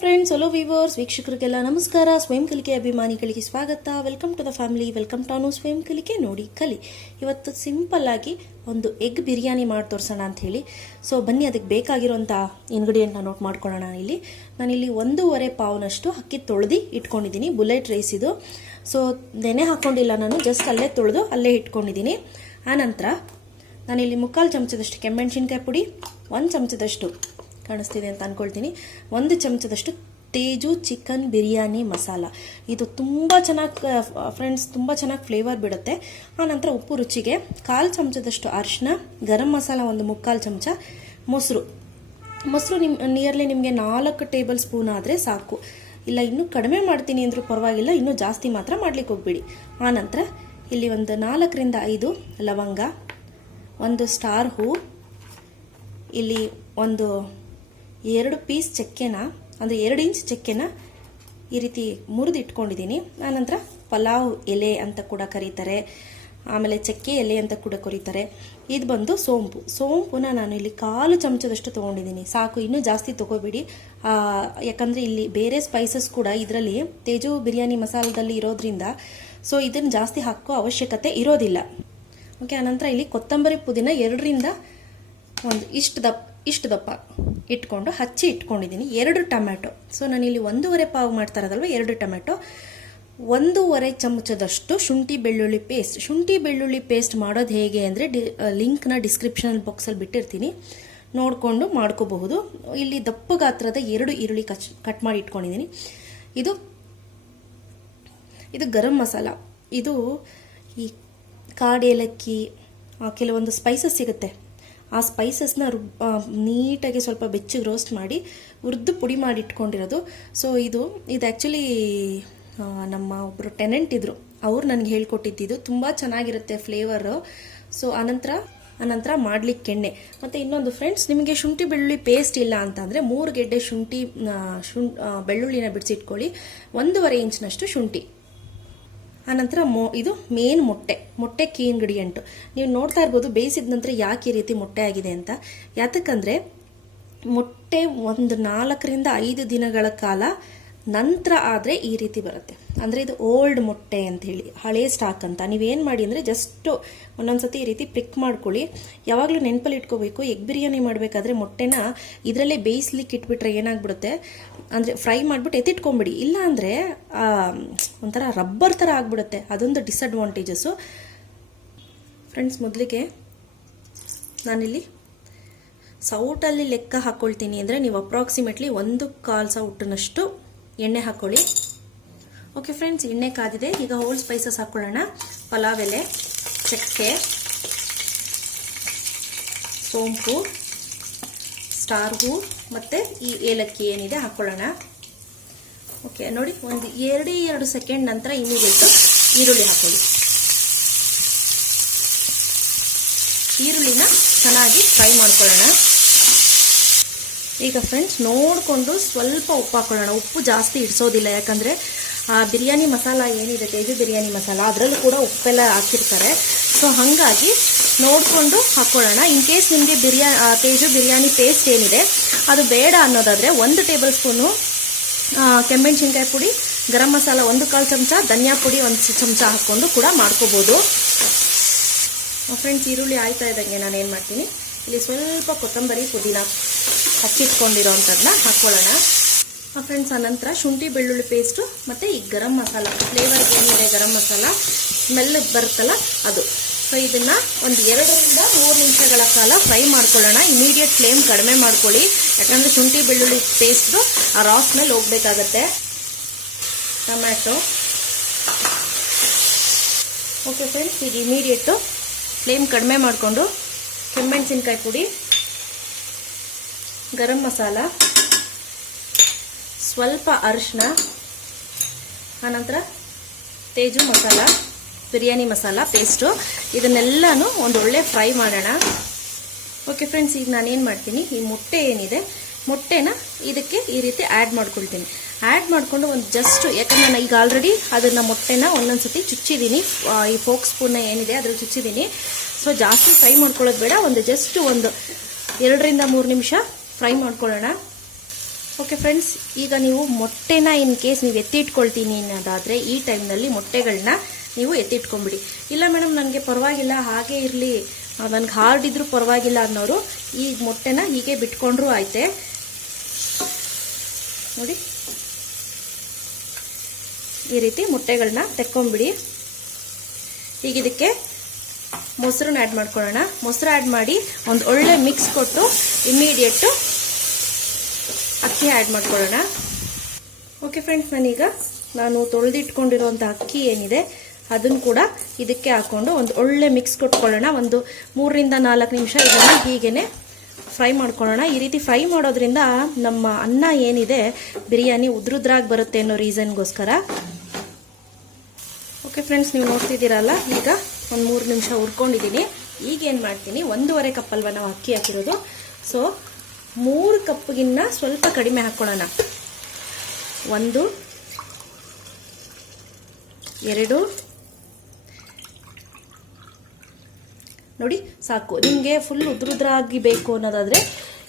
Friends, hello viewers, ವೀಕ್ಷಕರಿಗೆಲ್ಲ ನಮಸ್ಕಾರ. ಸ್ವಯಂ ಕಲಿಕೆ ಅಭಿಮಾನಿಗಳಿಗೆ ಸ್ವಾಗತ. Welcome to the family, welcome to Swayam Kalike. ನೋಡಿ ಕಲಿ. ಇವತ್ತು ಸಿಂಪಲ್ ಆಗಿ ಒಂದು ಎಗ್ ಬಿರಿಯಾನಿ ಮಾಡಿ ತೋರಿಸೋಣ ಅಂತ ಹೇಳಿ. ಸೊ ಬನ್ನಿ, ಅದಕ್ಕೆ ಬೇಕಾಗಿರುವಂಥ ಇಂಗ್ರೀಡಿಯೆಂಟ್ನ ನೋಟ್ ಮಾಡ್ಕೊಳ್ಳೋಣ. ನಾನಿಲ್ಲಿ 1.5 ಪಾವ್ನಷ್ಟು ಅಕ್ಕಿ ತೊಳೆದು ಇಟ್ಕೊಂಡಿದ್ದೀನಿ. ಬುಲೆಟ್ ರೈಸ್ ಇದು. ಸೊ ನೆನೆ ಹಾಕ್ಕೊಂಡಿಲ್ಲ ನಾನು, ಜಸ್ಟ್ ಅಲ್ಲೇ ತೊಳೆದು ಅಲ್ಲೇ ಇಟ್ಕೊಂಡಿದ್ದೀನಿ. ಆನಂತರ ನಾನಿಲ್ಲಿ 3/4 ಚಮಚದಷ್ಟು ಕೆಮ್ಮೆಣಸಿನ್ಕಾಯಿ ಪುಡಿ, 1 ಚಮಚದಷ್ಟು ಕಾಣಿಸ್ತಿದೆ ಅಂತ ಅಂದ್ಕೊಳ್ತೀನಿ, 1 ಚಮಚದಷ್ಟು ತೇಜು ಚಿಕನ್ ಬಿರಿಯಾನಿ ಮಸಾಲ. ಇದು ತುಂಬ ಚೆನ್ನಾಗಿ ಫ್ರೆಂಡ್ಸ್, ತುಂಬ ಚೆನ್ನಾಗಿ ಫ್ಲೇವರ್ ಬಿಡುತ್ತೆ. ಆನಂತರ ಉಪ್ಪು ರುಚಿಗೆ, 1/4 ಚಮಚದಷ್ಟು ಅರಿಶಿನ, ಗರಂ ಮಸಾಲ 1 ಚಮಚ, ಮೊಸರು ನಿಯರ್ಲಿ ನಿಮಗೆ 4 ಟೇಬಲ್ ಸ್ಪೂನ್ ಆದರೆ ಸಾಕು. ಇಲ್ಲ ಇನ್ನೂ ಕಡಿಮೆ ಮಾಡ್ತೀನಿ ಅಂದರೂ ಪರವಾಗಿಲ್ಲ, ಇನ್ನೂ ಜಾಸ್ತಿ ಮಾತ್ರ ಮಾಡ್ಲಿಕ್ಕೆ ಹೋಗ್ಬಿಡಿ. ಆನಂತರ ಇಲ್ಲಿ ಒಂದು 4 ರಿಂದ 5 ಲವಂಗ, 1 ಸ್ಟಾರ್ ಹೂ, ಇಲ್ಲಿ ಒಂದು 2 ಪೀಸ್ ಚಕ್ಕೆನ, ಅಂದರೆ 2 ಇಂಚ್ ಚಕ್ಕೆನ ಈ ರೀತಿ ಮುರಿದು ಇಟ್ಕೊಂಡಿದ್ದೀನಿ. ಆನಂತರ ಪಲಾವ್ ಎಲೆ ಅಂತ ಕೂಡ ಕರೀತಾರೆ, ಆಮೇಲೆ ಚಕ್ಕೆ ಎಲೆ ಅಂತ ಕೂಡ ಕರೀತಾರೆ. ಇದು ಬಂದು ಸೋಂಪುನ ನಾನು ಇಲ್ಲಿ 1/4 ಚಮಚದಷ್ಟು ತೊಗೊಂಡಿದ್ದೀನಿ, ಸಾಕು, ಇನ್ನೂ ಜಾಸ್ತಿ ತೊಗೋಬೇಡಿ. ಯಾಕಂದರೆ ಇಲ್ಲಿ ಬೇರೆ ಸ್ಪೈಸಸ್ ಕೂಡ ಇದರಲ್ಲಿ ತೇಜು ಬಿರಿಯಾನಿ ಮಸಾಲದಲ್ಲಿ ಇರೋದ್ರಿಂದ ಸೊ ಇದನ್ನು ಜಾಸ್ತಿ ಹಾಕೋ ಅವಶ್ಯಕತೆ ಇರೋದಿಲ್ಲ. ಓಕೆ. ಆನಂತರ ಇಲ್ಲಿ ಕೊತ್ತಂಬರಿ ಪುದೀನ 2 ರಿಂದ 1 ಇಷ್ಟು ದಪ್ಪ ಇಟ್ಕೊಂಡು ಹಚ್ಚಿ ಇಟ್ಕೊಂಡಿದ್ದೀನಿ. 2 ಟೊಮ್ಯಾಟೊ. ಸೊ ನಾನಿಲ್ಲಿ 1.5 ಪಾವು ಮಾಡ್ತಾ ಇರೋದಲ್ವ, 2 ಟೊಮ್ಯಾಟೊ, 1.5 ಚಮಚದಷ್ಟು ಶುಂಠಿ ಬೆಳ್ಳುಳ್ಳಿ ಪೇಸ್ಟ್ ಮಾಡೋದು ಹೇಗೆ ಅಂದರೆ ಲಿಂಕ್ನ ಡಿಸ್ಕ್ರಿಪ್ಷನ್ ಬಾಕ್ಸಲ್ಲಿ ಬಿಟ್ಟಿರ್ತೀನಿ, ನೋಡಿಕೊಂಡು ಮಾಡ್ಕೋಬಹುದು. ಇಲ್ಲಿ ದಪ್ಪ ಗಾತ್ರದ 2 ಈರುಳ್ಳಿ ಕಟ್ ಮಾಡಿ ಇಟ್ಕೊಂಡಿದ್ದೀನಿ. ಇದು ಗರಂ ಮಸಾಲ. ಇದು ಈ ಕಾಡು ಏಲಕ್ಕಿ, ಕೆಲವೊಂದು ಸ್ಪೈಸಸ್ ಸಿಗುತ್ತೆ, ಆ ಸ್ಪೈಸಸ್ನ ನೀಟಾಗಿ ಸ್ವಲ್ಪ ಬೆಚ್ಚಗೆ ರೋಸ್ಟ್ ಮಾಡಿ ಹುರಿದು ಪುಡಿ ಮಾಡಿ ಇಟ್ಕೊಂಡಿರೋದು. ಸೊ ಇದು ಆ್ಯಕ್ಚುಲಿ ನಮ್ಮ ಒಬ್ಬರು ಟೆನೆಂಟ್ ಇದ್ದರು, ಅವ್ರು ನನಗೆ ಹೇಳ್ಕೊಟ್ಟಿದ್ದು. ತುಂಬ ಚೆನ್ನಾಗಿರುತ್ತೆ ಫ್ಲೇವರು. ಸೊ ಅನಂತರ ಮಾಡಲಿಕ್ಕೆ ಎಣ್ಣೆ. ಮತ್ತು ಇನ್ನೊಂದು ಫ್ರೆಂಡ್ಸ್, ನಿಮಗೆ ಶುಂಠಿ ಬೆಳ್ಳುಳ್ಳಿ ಪೇಸ್ಟ್ ಇಲ್ಲ ಅಂತಂದರೆ 3 ಗೆಡ್ಡೆ ಬೆಳ್ಳುಳ್ಳಿನ ಬಿಡಿಸಿಟ್ಕೊಳ್ಳಿ, 1.5 ಇಂಚಿನಷ್ಟು ಶುಂಠಿ. ಆನಂತರ ಇದು ಮೇನ್ ಮೊಟ್ಟೆ ಕೀ ಇಂಗ್ರೀಡಿಯೆಂಟು. ನೀವು ನೋಡ್ತಾ ಇರ್ಬೋದು ಬೇಯಿಸಿದ ನಂತರ ಯಾಕೆ ಈ ರೀತಿ ಮೊಟ್ಟೆ ಆಗಿದೆ ಅಂತ. ಯಾತಕ್ಕಂದರೆ ಮೊಟ್ಟೆ ಒಂದು 4 ರಿಂದ 5 ದಿನಗಳ ಕಾಲ ನಂತರ ಆದರೆ ಈ ರೀತಿ ಬರುತ್ತೆ. ಅಂದರೆ ಇದು ಓಲ್ಡ್ ಮೊಟ್ಟೆ ಅಂತ ಹೇಳಿ, ಹಳೆ ಸ್ಟಾಕ್ ಅಂತ. ನೀವೇನು ಮಾಡಿ ಅಂದರೆ ಜಸ್ಟ್ ಒಂದೊಂದ್ಸತಿ ಈ ರೀತಿ ಪ್ರಿಕ್ ಮಾಡ್ಕೊಳ್ಳಿ. ಯಾವಾಗಲೂ ನೆನಪಲ್ಲಿ ಇಟ್ಕೋಬೇಕು, ಎಗ್ ಬಿರಿಯಾನಿ ಮಾಡಬೇಕಾದ್ರೆ ಮೊಟ್ಟೆನ ಇದರಲ್ಲೇ ಬೇಯಿಸ್ಲಿಕ್ಕೆ ಇಟ್ಬಿಟ್ರೆ ಏನಾಗ್ಬಿಡುತ್ತೆ ಅಂದರೆ ಫ್ರೈ ಮಾಡಿಬಿಟ್ಟು ಎತ್ತಿಟ್ಕೊಂಬಿಡಿ, ಇಲ್ಲ ಅಂದರೆ ಒಂಥರ ರಬ್ಬರ್ ಥರ ಆಗಿಬಿಡುತ್ತೆ. ಅದೊಂದು ಡಿಸಡ್ವಾಂಟೇಜಸ್ಸು ಫ್ರೆಂಡ್ಸ್. ಮೊದಲಿಗೆ ನಾನಿಲ್ಲಿ ಸೌಟಲ್ಲಿ ಲೆಕ್ಕ ಹಾಕ್ಕೊಳ್ತೀನಿ ಅಂದರೆ ನೀವು ಅಪ್ರಾಕ್ಸಿಮೇಟ್ಲಿ 1/4 ಸೌಟಿನಷ್ಟು ಎಣ್ಣೆ ಹಾಕ್ಕೊಳ್ಳಿ. ಓಕೆ ಫ್ರೆಂಡ್ಸ್, ಎಣ್ಣೆ ಕಾದಿದೆ. ಈಗ ಹೋಲ್ ಸ್ಪೈಸಸ್ ಹಾಕ್ಕೊಳ್ಳೋಣ. ಪಲಾವ್ ಎಲೆ, ಚಕ್ಕೆ, ಸೋಂಪು, ಸ್ಟಾರ್ ಹೂ ಮತ್ತು ಈ ಏಲಕ್ಕಿ ಏನಿದೆ ಹಾಕ್ಕೊಳ್ಳೋಣ. ಓಕೆ ನೋಡಿ, ಒಂದು 2 ಸೆಕೆಂಡ್ ನಂತರ ಇಮಿಡಿಯೇಟು ಈರುಳ್ಳಿ ಹಾಕೊಳ್ಳಿ. ಈರುಳ್ಳಿನ ಚೆನ್ನಾಗಿ ಫ್ರೈ ಮಾಡ್ಕೊಳ್ಳೋಣ. ಈಗ ಫ್ರೆಂಡ್ಸ್ ನೋಡಿಕೊಂಡು ಸ್ವಲ್ಪ ಉಪ್ಪು ಹಾಕೊಳ್ಳೋಣ. ಉಪ್ಪು ಜಾಸ್ತಿ ಇಡಿಸೋದಿಲ್ಲ, ಯಾಕಂದರೆ ಆ ಬಿರಿಯಾನಿ ಮಸಾಲ ಏನಿದೆ, ತೇಜು ಬಿರಿಯಾನಿ ಮಸಾಲ, ಅದರಲ್ಲೂ ಕೂಡ ಉಪ್ಪೆಲ್ಲ ಹಾಕಿರ್ತಾರೆ. ಸೊ ಹಾಗಾಗಿ ನೋಡಿಕೊಂಡು ಹಾಕ್ಕೊಳ್ಳೋಣ. ಇನ್ ಕೇಸ್ ನಿಮಗೆ ತೇಜು ಬಿರಿಯಾನಿ ಪೇಸ್ಟ್ ಏನಿದೆ ಅದು ಬೇಡ ಅನ್ನೋದಾದರೆ 1 ಟೇಬಲ್ ಸ್ಪೂನು ಕೆಮ್ಮೆಣಸಿನ್ಕಾಯಿ ಪುಡಿ, ಗರಂ ಮಸಾಲ 1/4 ಚಮಚ, ಧನಿಯಾ ಪುಡಿ 1 ಚಮಚ ಹಾಕ್ಕೊಂಡು ಕೂಡ ಮಾಡ್ಕೋಬೋದು. ಫ್ರೆಂಡ್ಸ್, ಈರುಳ್ಳಿ ಆಯ್ತಾ ಇದ್ದಂಗೆ ನಾನು ಏನು ಮಾಡ್ತೀನಿ, ಇಲ್ಲಿ ಸ್ವಲ್ಪ ಕೊತ್ತಂಬರಿ ಪುದೀನ ಹಚ್ಚಿಟ್ಕೊಂಡಿರೋ ಅಂಥದ್ದನ್ನ ಹಾಕ್ಕೊಳ್ಳೋಣ. ಫ್ರೆಂಡ್ಸ್, ಆನಂತರ ಶುಂಠಿ ಬೆಳ್ಳುಳ್ಳಿ ಪೇಸ್ಟು ಮತ್ತು ಈ ಗರಂ ಮಸಾಲ, ಫ್ಲೇವರ್ಗೆ ಏನಿದೆ ಗರಂ ಮಸಾಲ ಸ್ಮೆಲ್ ಬರುತ್ತಲ್ಲ ಅದು. ಸೊ ಇದನ್ನು ಒಂದು 2 ರಿಂದ 3 ನಿಮಿಷಗಳ ಕಾಲ ಫ್ರೈ ಮಾಡ್ಕೊಳ್ಳೋಣ. ಇಮಿಡಿಯೇಟ್ ಫ್ಲೇಮ್ ಕಡಿಮೆ ಮಾಡ್ಕೊಳ್ಳಿ, ಯಾಕಂದರೆ ಶುಂಠಿ ಬೆಳ್ಳುಳ್ಳಿ ಪೇಸ್ಟು ಆ ರಾ ಸ್ಮೆಲ್ ಹೋಗಬೇಕಾಗತ್ತೆ. ಟೊಮ್ಯಾಟೊ. ಓಕೆ ಫ್ರೆಂಡ್ಸ್, ಈಗ ಇಮಿಡಿಯೇಟು ಫ್ಲೇಮ್ ಕಡಿಮೆ ಮಾಡಿಕೊಂಡು ಕೆಮ್ಮೆಣಸಿನ್ಕಾಯಿ ಪುಡಿ, ಗರಂ ಮಸಾಲ, ಸ್ವಲ್ಪ ಅರಿಶಿನ, ಆನಂತರ ತೇಜು ಮಸಾಲ, ಬಿರಿಯಾನಿ ಮಸಾಲ ಪೇಸ್ಟು, ಇದನ್ನೆಲ್ಲನೂ ಒಂದೊಳ್ಳೆ ಫ್ರೈ ಮಾಡೋಣ. ಓಕೆ ಫ್ರೆಂಡ್ಸ್, ಈಗ ನಾನೇನು ಮಾಡ್ತೀನಿ, ಈ ಮೊಟ್ಟೆ ಏನಿದೆ ಮೊಟ್ಟೆನ ಇದಕ್ಕೆ ಈ ರೀತಿ ಆ್ಯಡ್ ಮಾಡ್ಕೊಳ್ತೀನಿ. ಆ್ಯಡ್ ಮಾಡಿಕೊಂಡು ಒಂದು ಜಸ್ಟ್, ಯಾಕಂದರೆ ನಾನು ಈಗ ಆಲ್ರೆಡಿ ಅದನ್ನು ಮೊಟ್ಟೆನ ಒಂದೊಂದ್ಸತಿ ಚುಚ್ಚಿದ್ದೀನಿ, ಈ ಫೋಕ್ ಸ್ಪೂನ್ನ ಏನಿದೆ ಅದ್ರಲ್ಲಿ ಚುಚ್ಚಿದ್ದೀನಿ. ಸೊ ಜಾಸ್ತಿ ಫ್ರೈ ಮಾಡ್ಕೊಳ್ಳೋದು ಬೇಡ, ಜಸ್ಟ್ 2 ರಿಂದ 3 ನಿಮಿಷ ಫ್ರೈ ಮಾಡ್ಕೊಳ್ಳೋಣ. ಓಕೆ ಫ್ರೆಂಡ್ಸ್, ಈಗ ನೀವು ಮೊಟ್ಟೆನ ಇನ್ ಕೇಸ್ ನೀವು ಎತ್ತಿಟ್ಕೊಳ್ತೀನಿ ಅನ್ನೋದಾದರೆ ಈ ಟೈಮ್ನಲ್ಲಿ ಮೊಟ್ಟೆಗಳನ್ನ ನೀವು ಎತ್ತಿಟ್ಕೊಂಬಿಡಿ. ಇಲ್ಲ ಮೇಡಮ್ ನನಗೆ ಪರವಾಗಿಲ್ಲ ಹಾಗೇ ಇರಲಿ, ನನಗೆ ಹಾರ್ಡ್ ಇದ್ರೂ ಪರವಾಗಿಲ್ಲ ಅನ್ನೋರು ಈ ಮೊಟ್ಟೆನ ಹೀಗೆ ಬಿಟ್ಕೊಂಡ್ರೂ ಆಯ್ತೆ. ನೋಡಿ, ಈ ರೀತಿ ಮೊಟ್ಟೆಗಳನ್ನ ತೆಕ್ಕೊಂಬಿಡಿ. ಈಗ ಇದಕ್ಕೆ ಮೊಸರನ್ನ ಆ್ಯಡ್ ಮಾಡ್ಕೊಳ್ಳೋಣ. ಮೊಸರು ಆ್ಯಡ್ ಮಾಡಿ ಒಂದು ಒಳ್ಳೆ ಮಿಕ್ಸ್ ಕೊಟ್ಟು ಇಮ್ಮಿಡಿಯೇಟು ಅಕ್ಕಿ ಆ್ಯಡ್ ಮಾಡ್ಕೊಳ್ಳೋಣ. ಓಕೆ ಫ್ರೆಂಡ್ಸ್, ನಾನು ತೊಳೆದಿಟ್ಕೊಂಡಿರುವಂಥ ಅಕ್ಕಿ ಏನಿದೆ ಅದನ್ನು ಕೂಡ ಇದಕ್ಕೆ ಹಾಕ್ಕೊಂಡು ಒಂದು ಒಳ್ಳೆ ಮಿಕ್ಸ್ ಕೊಟ್ಕೊಳ್ಳೋಣ. ಒಂದು 3 ರಿಂದ 4 ನಿಮಿಷ ಇದನ್ನು ಹೀಗೇ ಫ್ರೈ ಮಾಡ್ಕೊಳ್ಳೋಣ. ಈ ರೀತಿ ಫ್ರೈ ಮಾಡೋದ್ರಿಂದ ನಮ್ಮ ಅನ್ನ ಏನಿದೆ ಬಿರಿಯಾನಿ ಉದ್ರುದ್ರಾಗಿ ಬರುತ್ತೆ ಅನ್ನೋ ರೀಸನ್ಗೋಸ್ಕರ. ಓಕೆ ಫ್ರೆಂಡ್ಸ್, ನೀವು ನೋಡ್ತಿದ್ದೀರಲ್ಲ, ಈಗ ಒಂದು 3 ನಿಮಿಷ ಹುರ್ಕೊಂಡಿದ್ದೀನಿ. ಈಗ ಏನು ಮಾಡ್ತೀನಿ, 1.5 ಕಪ್ ಅಲ್ವ ನಾವು ಅಕ್ಕಿ ಹಾಕಿರೋದು, ಸೊ 3 ಕಪ್ಗಿನ್ನ ಸ್ವಲ್ಪ ಕಡಿಮೆ ಹಾಕ್ಕೊಳ್ಳೋಣ. 1, 2 ನೋಡಿ ಸಾಕು. ನಿಮಗೆ ಫುಲ್ ಉದ್ರುದ್ರಾಗಿ ಬೇಕು ಅನ್ನೋದಾದರೆ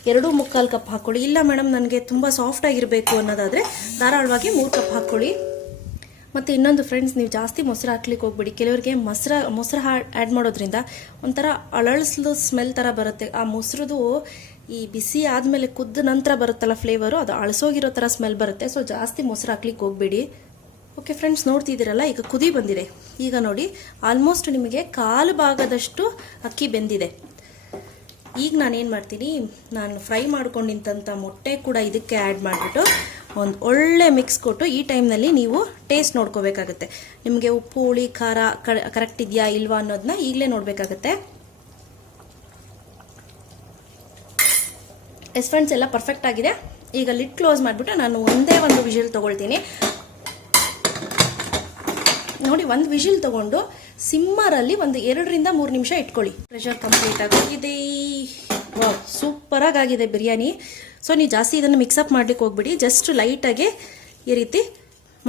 2.25 ಕಪ್ ಹಾಕ್ಕೊಳ್ಳಿ. ಇಲ್ಲ ಮೇಡಮ್ ನನಗೆ ತುಂಬ ಸಾಫ್ಟ್ ಆಗಿರಬೇಕು ಅನ್ನೋದಾದರೆ ಧಾರಾಳವಾಗಿ 3 ಕಪ್ ಹಾಕ್ಕೊಳ್ಳಿ. ಮತ್ತು ಇನ್ನೊಂದು ಫ್ರೆಂಡ್ಸ್, ನೀವು ಜಾಸ್ತಿ ಮೊಸರು ಹಾಕ್ಲಿಕ್ಕೆ ಹೋಗ್ಬಿಡಿ. ಕೆಲವರಿಗೆ ಮೊಸರು ಆ್ಯಡ್ ಮಾಡೋದ್ರಿಂದ ಒಂಥರ ಅಳಳಿಸ್ಲು ಸ್ಮೆಲ್ ಥರ ಬರುತ್ತೆ. ಆ ಮೊಸರುದು ಈ ಬಿಸಿ ಆದಮೇಲೆ ಕುದ್ದ ನಂತರ ಬರುತ್ತಲ್ಲ ಫ್ಲೇವರು, ಅದು ಅಳಸೋಗಿರೋ ಥರ ಸ್ಮೆಲ್ ಬರುತ್ತೆ. ಸೊ ಜಾಸ್ತಿ ಮೊಸರು ಹಾಕ್ಲಿಕ್ಕೆ ಹೋಗ್ಬೇಡಿ. ಓಕೆ ಫ್ರೆಂಡ್ಸ್, ನೋಡ್ತಿದ್ದೀರಲ್ಲ, ಈಗ ಕುದಿ ಬಂದಿದೆ. ಈಗ ನೋಡಿ, ಆಲ್ಮೋಸ್ಟ್ ನಿಮಗೆ 1/4 ಭಾಗದಷ್ಟು ಅಕ್ಕಿ ಬೆಂದಿದೆ. ಈಗ ನಾನೇನು ಮಾಡ್ತೀನಿ, ನಾನು ಫ್ರೈ ಮಾಡ್ಕೊಂಡಿದ್ದಂಥ ಮೊಟ್ಟೆ ಕೂಡ ಇದಕ್ಕೆ ಆ್ಯಡ್ ಮಾಡಿಬಿಟ್ಟು ಒಂದು ಒಳ್ಳೆ ಮಿಕ್ಸ್ ಕೊಟ್ಟು ಈ ಟೈಮ್ನಲ್ಲಿ ನೀವು ಟೇಸ್ಟ್ ನೋಡ್ಕೋಬೇಕಾಗುತ್ತೆ. ನಿಮಗೆ ಉಪ್ಪು ಹುಳಿ ಖಾರ ಕರೆಕ್ಟ್ ಇದೆಯಾ ಇಲ್ವಾ ಅನ್ನೋದನ್ನ ಈಗಲೇ ನೋಡಬೇಕಾಗತ್ತೆ. ಎಸ್ ಫ್ರೆಂಡ್ಸ್, ಎಲ್ಲ ಪರ್ಫೆಕ್ಟ್ ಆಗಿದೆ. ಈಗ ಲಿಡ್ ಕ್ಲೋಸ್ ಮಾಡಿಬಿಟ್ಟು ನಾನು ಒಂದೇ ಒಂದು ವಿಷಲ್ ತೊಗೊಳ್ತೀನಿ. ನೋಡಿ, ಒಂದು ವಿಷಲ್ ತೊಗೊಂಡು ಸಿಮ್ಮರಲ್ಲಿ ಒಂದು 2 ರಿಂದ 3 ನಿಮಿಷ ಇಟ್ಕೊಳ್ಳಿ. ಪ್ರೆಷರ್ ಕಂಪ್ಲೀಟ್ ಆಗಿದೆ. ವಾವ್, ಸೂಪರಾಗಿ ಆಗಿದೆ ಬಿರಿಯಾನಿ. ಸೊ ನೀವು ಜಾಸ್ತಿ ಇದನ್ನು ಮಿಕ್ಸಪ್ ಮಾಡ್ಲಿಕ್ಕೆ ಹೋಗ್ಬಿಡಿ. ಜಸ್ಟ್ ಲೈಟಾಗಿ ಈ ರೀತಿ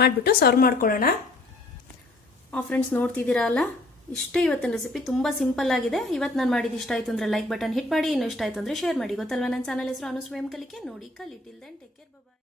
ಮಾಡಿಬಿಟ್ಟು ಸರ್ವ್ ಮಾಡ್ಕೊಳ್ಳೋಣ. ಫ್ರೆಂಡ್ಸ್, ನೋಡ್ತಿದ್ದೀರಲ್ಲ, ಇಷ್ಟೇ ಇವತ್ತಿನ ರೆಸಿಪಿ. ತುಂಬ ಸಿಂಪಲ್ ಆಗಿದೆ. ಇವತ್ತು ನಾನು ಮಾಡಿದ್ದು ಇಷ್ಟ ಆಯಿತು ಅಂದರೆ ಲೈಕ್ ಬಟನ್ ಹಿಟ್ ಮಾಡಿ. ಇನ್ನೂ ಇಷ್ಟ ಆಯಿತು ಅಂದರೆ ಶೇರ್ ಮಾಡಿ. ಗೊತ್ತಲ್ವಾ ನನ್ನ ಚಾನಲ್ ಹೆಸರು ಅನುಸ್ವಯಂ ಕಲಿಕೆ. ನೋಡಿ, ಕಲಿ. ಟಿಲ್ ದೆನ್ ಟೇಕ್ ಕೇರ್, ಬಾಯ್.